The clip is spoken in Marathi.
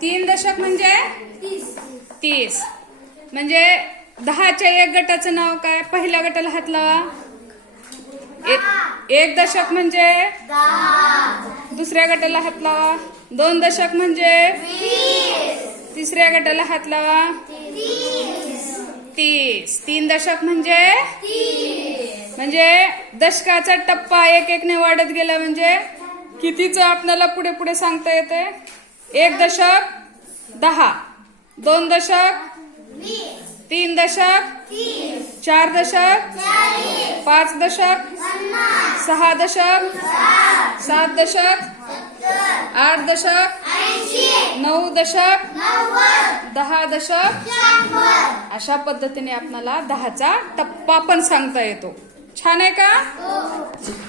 3 दशक म्हणजे 30. म्हणजे 10च्या 1 गटाचं नाव काय? पहिल्या गटाला हात लावा. 1 दशक म्हणजे 10. दुसऱ्या गटाला हात लावा. 2 दशक म्हणजे 20. तिसऱ्या गटाला हात लावा. 30. 3 दशक म्हणजे 30. म्हणजे दशकाचा टप्पा एक एकने वाढत गेला म्हणजे कितीचं आपल्याला पुढे पुढे सांगता येते. 1 दशक 10, 2 दशक 20. 3 दशक 30. 4 दशक 40. 5 दशक 50. 6 दशक 60. 7 दशक 70. 8 दशक 80. 9 दशक 90. 10 दशक. 100. अशा पद्धतीने आपल्याला 10चा टप्पा पण सांगता येतो. छान आहे का? हो.